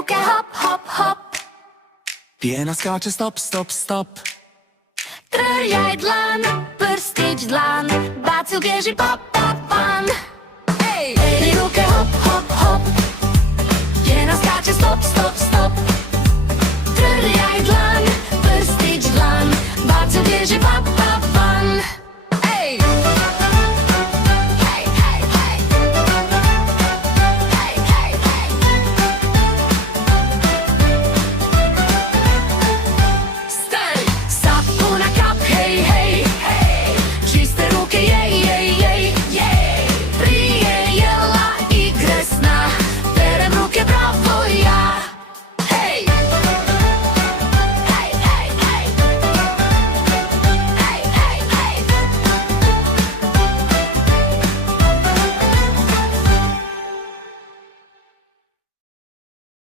ruke, hop, hop, hop. Pjena skače, stop, stop, stop. Trljaj dlan, prstić dlan, bacil bježi, pop, pop, van. Peri ruke, hop, hop, hop. Pjena skače, stop, stop, stop. Trljaj dlan, prstić dlan, bacil bježi, pop, pop, van.